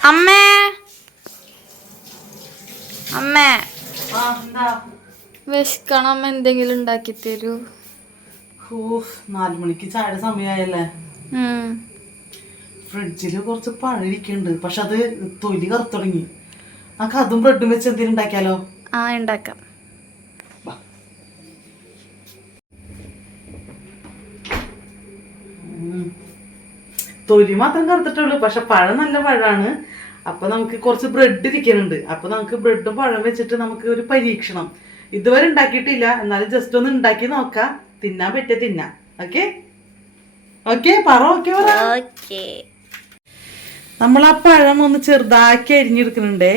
അമ്മേ അമ്മേ വിശക്കണം, എന്തെങ്കിലും ഉണ്ടാക്കി തരൂ. 4 മണിക്ക് ചായയുടെ സമയമായല്ലേ. ഫ്രിഡ്ജില് കുറച്ച് പഴം ഇരിക്കുന്നുണ്ട്, പക്ഷെ അത് തൊലി കറുത്തു തുടങ്ങി. നമുക്ക് അതും ബ്രെഡും വെച്ച് എന്തെങ്കിലും ഉണ്ടാക്കിയാലോ? ഉണ്ടാക്കാം. തൊലി മാത്രം കറുത്തിട്ടുള്ളൂ, പക്ഷെ പഴം നല്ല പഴമാണ്. അപ്പൊ നമുക്ക് കുറച്ച് ബ്രെഡ് ഇരിക്കുന്നുണ്ട്. അപ്പൊ നമുക്ക് ബ്രെഡും പഴം വെച്ചിട്ട് നമുക്ക് ഒരു പരീക്ഷണം. ഇതുവരെ ഉണ്ടാക്കിയിട്ടില്ല, എന്നാലും ജസ്റ്റ് ഒന്ന് ഉണ്ടാക്കി നോക്കാം. തിന്നാൻ പറ്റിയ തിന്നാം. ഓക്കെ ഓക്കെ പറ. ഓക്കെ നമ്മൾ ആ പഴം ഒന്ന് ചെറുതാക്കി അരിഞ്ഞെടുക്കുന്നുണ്ടേ.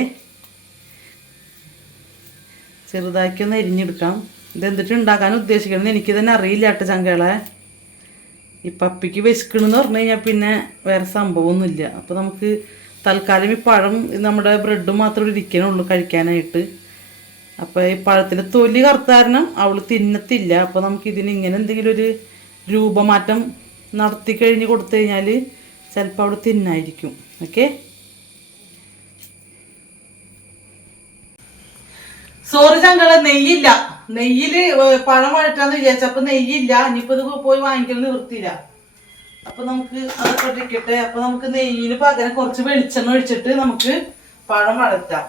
ചെറുതാക്കി ഒന്ന് അരിഞ്ഞെടുക്കാം. ഇത് എന്തിട്ട് ഉണ്ടാക്കാൻ ഉദ്ദേശിക്കണം എനിക്ക് തന്നെ അറിയില്ല കേട്ടോ ചങ്കളെ. ഈ പപ്പിക്ക് വിശക്കണമെന്ന് പറഞ്ഞു കഴിഞ്ഞാൽ പിന്നെ വേറെ സംഭവമൊന്നുമില്ല. അപ്പോൾ നമുക്ക് തൽക്കാലം ഈ പഴം നമ്മുടെ ബ്രെഡും മാത്രമേ ഇരിക്കണുള്ളൂ കഴിക്കാനായിട്ട്. അപ്പോൾ ഈ പഴത്തിൻ്റെ തൊലി കറുത്ത കാരണം അവൾ തിന്നത്തില്ല. അപ്പോൾ നമുക്ക് ഇതിന് ഇങ്ങനെ എന്തെങ്കിലും ഒരു രൂപമാറ്റം നടത്തി കഴിഞ്ഞ് കൊടുത്തു കഴിഞ്ഞാൽ ചിലപ്പോൾ അവൾ തിന്നായിരിക്കും. ഓക്കെ. സോറി ചങ്കള, നെയ്യില്ല. നെയ്യില് പഴം വഴറ്റാന്ന് വിചാരിച്ചപ്പോ നെയ്യില്ല. ഇനിയിപ്പോ ഇത് പോയി വാങ്ങിക്കൽ നിവൃത്തിയില്ല. അപ്പൊ നമുക്ക് അതൊക്കെ ഇരിക്കട്ടെ. അപ്പൊ നമുക്ക് നെയ്യിന് പകരം കുറച്ച് വെളിച്ചെണ്ണ ഒഴിച്ചിട്ട് നമുക്ക് പഴം വഴറ്റാം.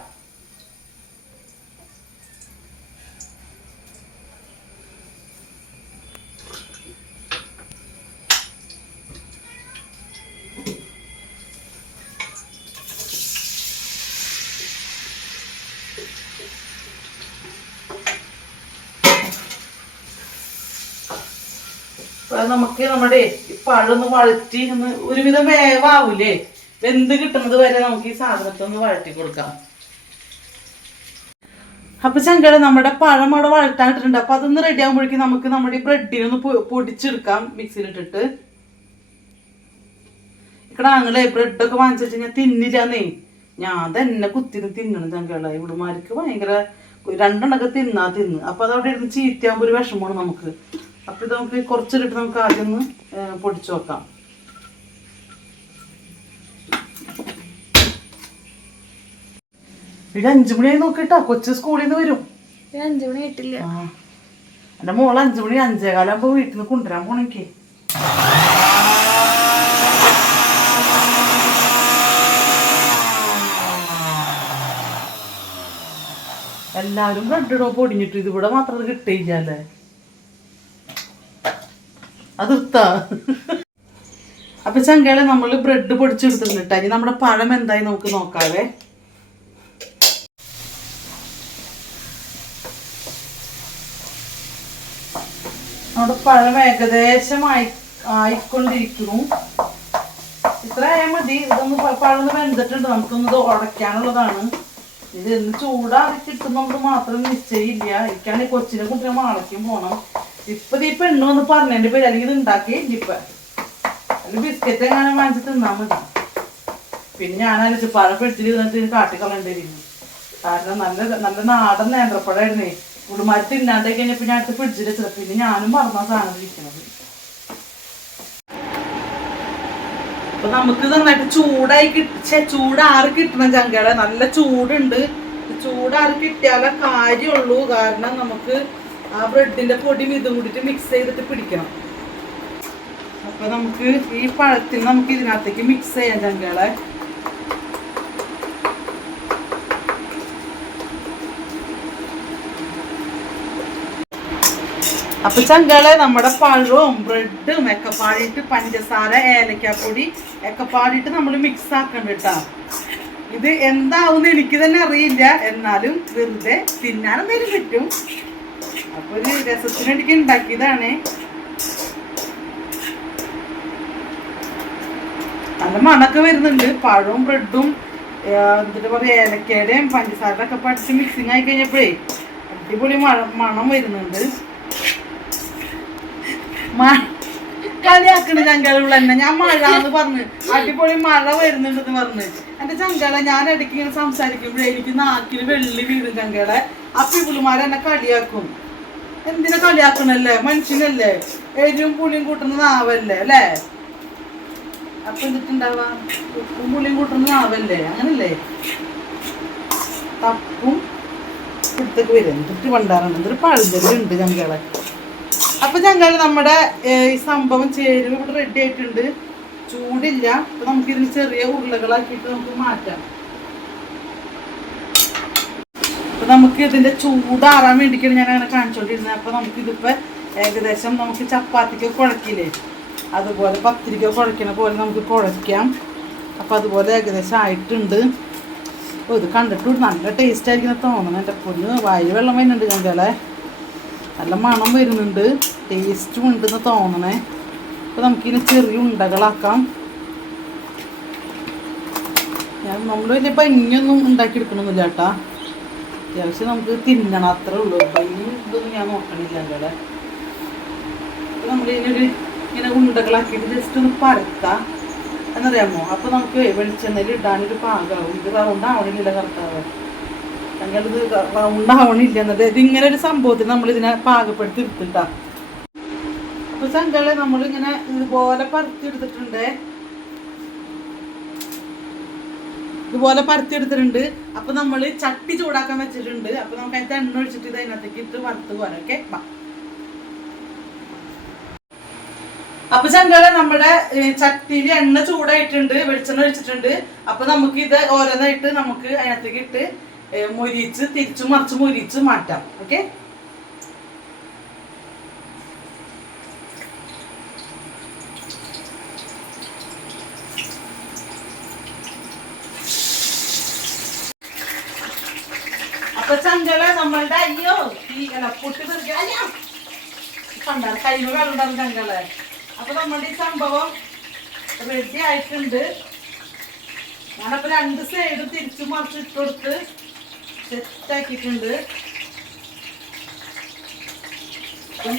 നമുക്ക് നമ്മുടെ ഈ പഴമൊന്ന് വഴറ്റി ഒന്ന് ഒരുവിധം വേവാവൂലേ, വെന്ത് കിട്ടുന്നത് വരെ നമുക്ക് ഈ സാധനത്തെ ഒന്ന് വഴറ്റി കൊടുക്കാം. അപ്പൊ ചങ്കള നമ്മുടെ പഴം അവിടെ വഴറ്റാനിട്ടുണ്ട്. അപ്പൊ അതൊന്ന് റെഡി ആകുമ്പോഴേക്കും നമുക്ക് നമ്മുടെ ഈ ബ്രെഡിനൊന്ന് പൊടിച്ചെടുക്കാം മിക്സിയിലിട്ടിട്ട്. ഇക്കടാങ്ങളെ ബ്രെഡൊക്കെ വാങ്ങിച്ചു ഞാൻ തിന്നില്ലാന്നേ. ഞാൻ തന്നെ കുത്തിന്ന് തിന്നണം ചങ്കള. ഇവിടുമാർക്ക് ഭയങ്കര 2 എണ്ണൊക്കെ തിന്ന്. അപ്പൊ അതവിടെ ഇരുന്ന് ചീത്തയാകുമ്പോ ഒരു വിഷമമാണ് നമുക്ക്. അപ്പൊ ഇത് നമുക്ക് കുറച്ചിട്ട് നമുക്ക് ആദ്യം ഒന്ന് പൊടിച്ചു നോക്കാം. ഇത് 5 മണിയായി നോക്കിട്ടാ. കൊച്ചു സ്കൂളിൽ നിന്ന് വരും. 5 മണി ആയിട്ടില്ല. എന്റെ മോള് 5 മണി 5:15 വീട്ടിൽ നിന്ന് കൊണ്ടുവരാൻ പോണെനിക്ക്. എല്ലാവരും ബ്രെഡ് ഇടോ പൊടിഞ്ഞിട്ട്, ഇതിവിടെ മാത്രം അത് കിട്ടിയില്ലേ. അതിർത്താ. അപ്പൊ ചങ്കളെ നമ്മള് ബ്രെഡ് പൊടിച്ചെടുത്തിട്ടുണ്ട്. ഇനി നമ്മുടെ പഴം എന്തായി നമുക്ക് നോക്കാവേ. നമ്മുടെ പഴം ഏകദേശം ആയിക്കൊണ്ടിരിക്കുന്നു. ഇത്ര ആയാൽ മതി. ഇതൊന്ന് പഴം വെന്തിട്ടുണ്ട്. നമുക്കൊന്ന് ഉടയ്ക്കാനുള്ളതാണ്. ഇത് എന്ന് ചൂടാറി കിട്ടുന്നത് മാത്രം നിശ്ചയില്ല. എനിക്കാണെങ്കിൽ കൊച്ചിനെ കുട്ടിനെ മാളയ്ക്കും പോണം. ഇപ്പൊ ഈ പെണ്ണ് വന്ന് പറഞ്ഞതിന്റെ പേര് അല്ലെങ്കിൽ ഇത് ഉണ്ടാക്കി ഇപ്പൊ അല്ലെങ്കിൽ ബിസ്ക്കറ്റ് എങ്ങനെ വാങ്ങിച്ച് തിന്നാൻ മതി. പിന്നെ ഞാനല്ല പഴം ഫ്രിഡ്ജിൽ ഇരുന്നിട്ട് കാട്ടിക്കളണ്ടിരുന്നു. കാരണം നല്ല നാടൻ നേന്ത്രപ്പഴമായിരുന്നേ. ഉടുമാരി തിന്നാണ്ടേ കഴിഞ്ഞപ്പോ ഞാൻ അടുത്ത് ഫ്രിഡ്ജിൽ വെച്ചത്. പിന്നെ ഞാനും മറന്ന സാധനം ഇരിക്കുന്നത്. അപ്പൊ നമുക്ക് നന്നായിട്ട് ചൂടാറി കിട്ടണം ചങ്കളെ. നല്ല ചൂടുണ്ട്. ചൂടാറി കിട്ടിയാലേ കാര്യമുള്ളൂ. കാരണം നമുക്ക് ആ ബ്രെഡിന്റെ പൊടി ഇതും കൂടിയിട്ട് മിക്സ് ചെയ്തിട്ട് പിടിക്കണം. അപ്പൊ നമുക്ക് ഈ പഴത്തിൽ നമുക്ക് ഇതിനകത്തേക്ക് മിക്സ് ചെയ്യാം ചങ്കളെ. അപ്പൊ ചങ്കളെ നമ്മുടെ പഴവും ബ്രെഡും ഒക്കെ പാടിയിട്ട് പഞ്ചസാര ഏലക്കാപ്പൊടി ഒക്കെ പാടിയിട്ട് നമ്മൾ മിക്സ് ആക്കണ്ട കേട്ടാ. ഇത് എന്താവുമെന്ന് എനിക്ക് തന്നെ അറിയില്ല. എന്നാലും വെറുതെ തിന്നാനെന്തേലും പറ്റും. അപ്പൊ ഒരു രസത്തിനടിക്ക് ഉണ്ടാക്കിയതാണ്. നല്ല മണൊക്കെ വരുന്നുണ്ട്. പഴവും ബ്രെഡും എന്നിട്ട് പറയാ ഏലക്കയുടെയും പഞ്ചസാരയുടെ ഒക്കെ പഠിച്ച് മിക്സിങ് ആയി കഴിഞ്ഞപ്പോഴേ അടിപൊളി മണം വരുന്നുണ്ട്. കളിയാക്കണ ചങ്കളുള്ള തന്നെ. ഞാൻ മഴ എന്ന് പറഞ്ഞ് അടിപൊളി മഴ വരുന്നുണ്ടെന്ന് പറഞ്ഞ് എന്റെ ചങ്കളെ ഞാൻ ഇടയ്ക്ക് ഇങ്ങനെ സംസാരിക്കുമ്പോഴേ എനിക്ക് നാക്കില് വെള്ളി വീടും ചങ്കളെ. അപ്പൊ ഇവളുമാരെന്നെ കളിയാക്കും. എന്തിനാ കളിയാക്കണല്ലേ? മനുഷ്യനല്ലേ? എരിവും പുളിയും കൂട്ടുന്ന നാവല്ലേ അല്ലേ? അപ്പൊ എന്നിട്ടുണ്ടാവാ ഉപ്പും പുളിയും കൂട്ടുന്ന ആവല്ലേ, അങ്ങനല്ലേ? തപ്പും ഇടുത്തേക്ക് വരും, എന്നിട്ട് പണ്ടാറുണ്ട്, എന്നിട്ട് പഴുതലുണ്ട് ചങ്കളെ. അപ്പൊ ചങ്കാല് നമ്മുടെ ഈ സംഭവം ചേരുവ ഇവിടെ റെഡി ആയിട്ടുണ്ട്. ചൂടില്ല. അപ്പൊ നമുക്കിതിന് ചെറിയ ഉരുളകളാക്കിയിട്ട് നമുക്ക് മാറ്റാം. അപ്പൊ നമുക്ക് ഇതിന്റെ ചൂടാറാൻ വേണ്ടിയിട്ടാണ് ഞാൻ അങ്ങനെ കാണിച്ചോണ്ടിരുന്നത്. അപ്പൊ നമുക്കിതിപ്പോ ഏകദേശം നമുക്ക് ചപ്പാത്തിക്ക് കുഴക്കില്ലേ, അതുപോലെ പത്തിരിക്ക് കുഴക്കണ പോലെ നമുക്ക് കുഴയ്ക്കാം. അപ്പൊ അതുപോലെ ഏകദേശം ആയിട്ടുണ്ട്. ഇത് കണ്ടിട്ട് നല്ല ടേസ്റ്റ് ആയിരിക്കും തോന്നുന്നു. എൻ്റെ പൊന്ന് വായിൽ വെള്ളം വരുന്നുണ്ട് ഞങ്ങളെ, നല്ല മണം വരുന്നുണ്ട്, ടേസ്റ്റും ഉണ്ടെന്ന് തോന്നണേ. അപ്പോൾ നമുക്കിതിന് ചെറിയ ഉണ്ടകളാക്കാം. നമ്മൾ വലിയ ഭംഗിയൊന്നും ഉണ്ടാക്കിയെടുക്കണമെന്നില്ല കേട്ടാ, അത്യാവശ്യം നമുക്ക് തിന്നണം, അത്രേ ഉള്ളൂ. ഭംഗി ഇതൊന്നും ഞാൻ നോക്കണില്ല ഞങ്ങളെ. അപ്പോൾ നമ്മളിതിനൊരു ഇങ്ങനെ ഉണ്ടകളാക്കിയിട്ട് ജസ്റ്റ് ഒന്ന് പരത്താം എന്നറിയാമോ. അപ്പോൾ നമുക്ക് വെളിച്ചെണ്ണയിൽ ഇടാനൊരു പാകമാവും. ഇത് റൗണ്ട് ആവണില്ല കറക്റ്റാവുക, ഞങ്ങളിത് റൗണ്ട് ആവണില്ല എന്നത്. ഇതിങ്ങനെ ഒരു സംഭവത്തിൽ നമ്മളിതിനെ പാകപ്പെടുത്തി എടുത്തിട്ടാ. അപ്പോൾ ചങ്കളെ നമ്മളിങ്ങനെ ഇതുപോലെ പരത്തി എടുത്തിട്ടുണ്ട്, ഇതുപോലെ പരത്തി എടുത്തിട്ടുണ്ട്. അപ്പോൾ നമ്മൾ ചട്ടി ചൂടാക്കാൻ വെച്ചിട്ടുണ്ട്. അപ്പോൾ നമുക്ക് അതിൻ്റെ എണ്ണ ഒഴിച്ചിട്ട് ഇത് അതിനകത്തേക്ക് ഇട്ട് വറുത്ത് പോരാം. ഓക്കെ. അപ്പൊ ചങ്കളെ നമ്മുടെ ചട്ടിയിൽ എണ്ണ ചൂടായിട്ടുണ്ട്, വെളിച്ചെണ്ണ ഒഴിച്ചിട്ടുണ്ട്. അപ്പൊ നമുക്ക് ഇത് ഓരോന്നായിട്ട് നമുക്ക് അതിനകത്തേക്ക് ഇട്ട് മൊരിച്ച് തിരിച്ചു മറിച്ച് മൊരിച്ച് മാറ്റാം. ഓക്കെ. അപ്പൊ ചങ്കളെ നമ്മളുടെ അയ്യോ പൊട്ടി തെറിക്കാൻ കണ്ടാൽ കൈമ വെള്ളം ചങ്കളെ. അപ്പൊ നമ്മുടെ ഈ സംഭവം റെഡി ആയിട്ടുണ്ട്. ഞാനപ്പോ രണ്ട് സൈഡും തിരിച്ചു മറിച്ച് ഇട്ടുകൊടുത്ത് സെറ്റാക്കിയിട്ടുണ്ട്.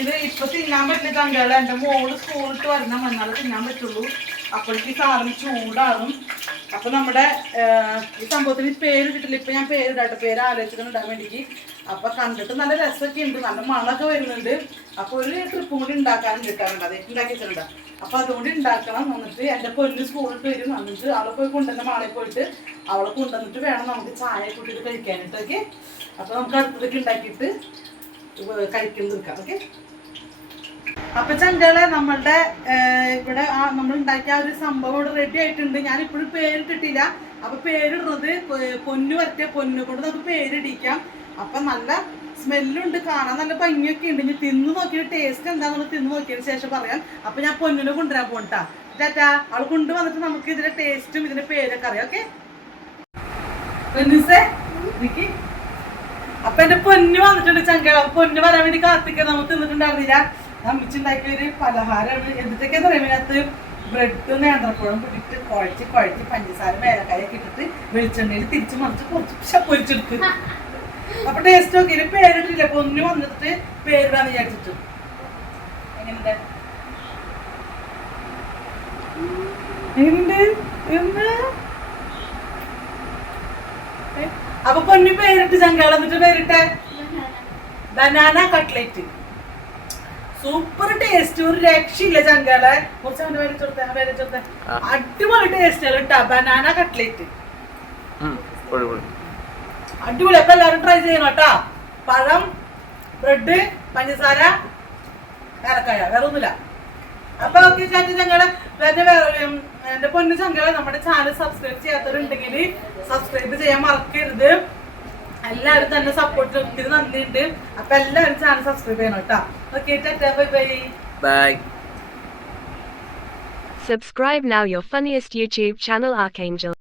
ഇത് ഇപ്പൊ തിന്നാൻ പറ്റില്ല ചങ്കളെ, എൻ്റെ മോള് സ്കൂളിട്ട് വരണം, എന്നാലേ തിന്നാൻ പറ്റുള്ളൂ. അപ്പോഴേക്ക് സാറിന് ചൂടാറും. അപ്പൊ നമ്മുടെ ഈ സംഭവത്തിന് പേര് കിട്ടില്ല. ഇപ്പൊ ഞാൻ പേരിടാട്ടെ, പേര് ആലോചിച്ചിട്ട് ഇടാൻ വേണ്ടിക്ക്. അപ്പൊ കണ്ടിട്ട് നല്ല രസമൊക്കെ ഉണ്ട്, നല്ല മണമൊക്കെ വരുന്നുണ്ട്. അപ്പൊ ഒരു ട്രിപ്പും കൂടി ഉണ്ടാക്കാനും കിട്ടാറുണ്ട്, അതേ ഉണ്ടാക്കി വെച്ചിട്ടുണ്ട്. അപ്പൊ അതുകൊണ്ട് ഉണ്ടാക്കണം. എന്നിട്ട് എൻ്റെ പൊന്ന് സ്കൂളിട്ട് വരും, എന്നിട്ട് അവളെ പോയി കൊണ്ടുവന്ന മാളെ പോയിട്ട് അവളെ കൊണ്ടുവന്നിട്ട് വേണം നമുക്ക് ചായ കൂട്ടിയിട്ട് കഴിക്കാനായിട്ടൊക്കെ. അപ്പൊ നമുക്ക് അടുത്തതൊക്കെ ഉണ്ടാക്കിയിട്ട് കഴിക്കാൻ തീർക്കാം. ഓക്കെ. അപ്പൊ ചങ്കളെ നമ്മളുടെ ഇവിടെ നമ്മൾ ഉണ്ടാക്കിയ ഒരു സംഭവം ഇവിടെ റെഡി ആയിട്ടുണ്ട്. ഞാൻ ഇപ്പോഴും പേരിട്ടിട്ടില്ല. അപ്പൊ പേരിടുന്നത് പൊന്നു വരട്ടെ, പൊന്നു കൊണ്ട് നമുക്ക് പേരിടിക്കാം. അപ്പൊ നല്ല സ്മെല്ലുണ്ട്, കാണാൻ നല്ല ഭംഗിയൊക്കെ ഉണ്ട്. ഇനി തിന്ന് നോക്കിയിട്ട് ടേസ്റ്റ് എന്താണെന്നുള്ളത് തിന്ന് നോക്കിയതിന് ശേഷം പറയാം. അപ്പൊ ഞാൻ പൊന്നിനെ കൊണ്ടുവരാൻ പോകട്ടാ. ടാറ്റാ. അവൾ കൊണ്ടുവന്നിട്ട് നമുക്ക് ഇതിന്റെ ടേസ്റ്റും ഇതിന്റെ പേരൊക്കെ അറിയാം. ഓക്കെ. അപ്പൊ എന്റെ പൊന്നു വന്നിട്ടുണ്ട് ചങ്കള. പൊന്നു വരാൻ വേണ്ടി കാത്തിക്കാൻ നമുക്ക് തിന്നിട്ടുണ്ടായിരുന്നില്ല. അമ്മിച്ചുണ്ടാക്കിയ ഒരു പലഹാരമാണ്. എന്തൊക്കെയാന്ന് പറയുമ്പോൾ ഇതിനകത്ത് ബ്രെഡ് നേന്ത്രപ്പഴം കൂട്ടിട്ട് കുഴച്ച് കുഴച്ച് പഞ്ചസാര മേലക്കായൊക്കെ ഇട്ടിട്ട് വെളിച്ചെണ്ണയിൽ തിരിച്ച് മറിച്ച് കുറച്ച് പൊരിച്ചെടുത്ത്. അപ്പൊ ടേസ്റ്റ് നോക്കി. ഇതിന് പേരിട്ടില്ല, പൊന്നു വന്നിട്ട് പേരിടാന്ന് വിചാരിച്ചിട്ട്. എങ്ങനെയുണ്ട് എങ്ങനെയുണ്ട്? അപ്പൊ പൊന്നു പേരിട്ട് ചങ്കാള. എന്നിട്ട് പേരിട്ടെ ബനാന കട്ട്ലേറ്റ്. സൂപ്പർ ടേസ്റ്റ്, ഒരു രക്ഷയില്ല ചങ്കാളെ. കുറച്ച് അവന്റെ പേര് ചോർത്തെ അടിപൊളി ടേസ്റ്റ് ആണ് കേട്ടാ. ബനാന കട്ട്ലേറ്റ് അടിപൊളി. അപ്പൊ എല്ലാവരും ട്രൈ ചെയ്യണം കേട്ടാ. പഴം, ബ്രെഡ്, പഞ്ചസാര, ഏലക്കായ, വേറെ ഒന്നുമില്ല. അപ്പൊ ഓക്കെ ചങ്കളെ. എന്റെ പൊന്നു ചങ്കളെ, നമ്മുടെ ചാനൽ സബ്സ്ക്രൈബ് ചെയ്യാത്തവരുണ്ടെങ്കിൽ സബ്സ്ക്രൈബ് ചെയ്യാൻ മറക്കരുത്. എല്ലാവരും തന്നെ സപ്പോർട്ട് ഒത്തിരി നന്ദിയുണ്ട്. അപ്പൊ എല്ലാവരും ചാനൽ സബ്സ്ക്രൈബ് ചെയ്യണം കേട്ടോ. Okay, Tata, bye bye. Bye. Subscribe now your funniest YouTube channel Archangel.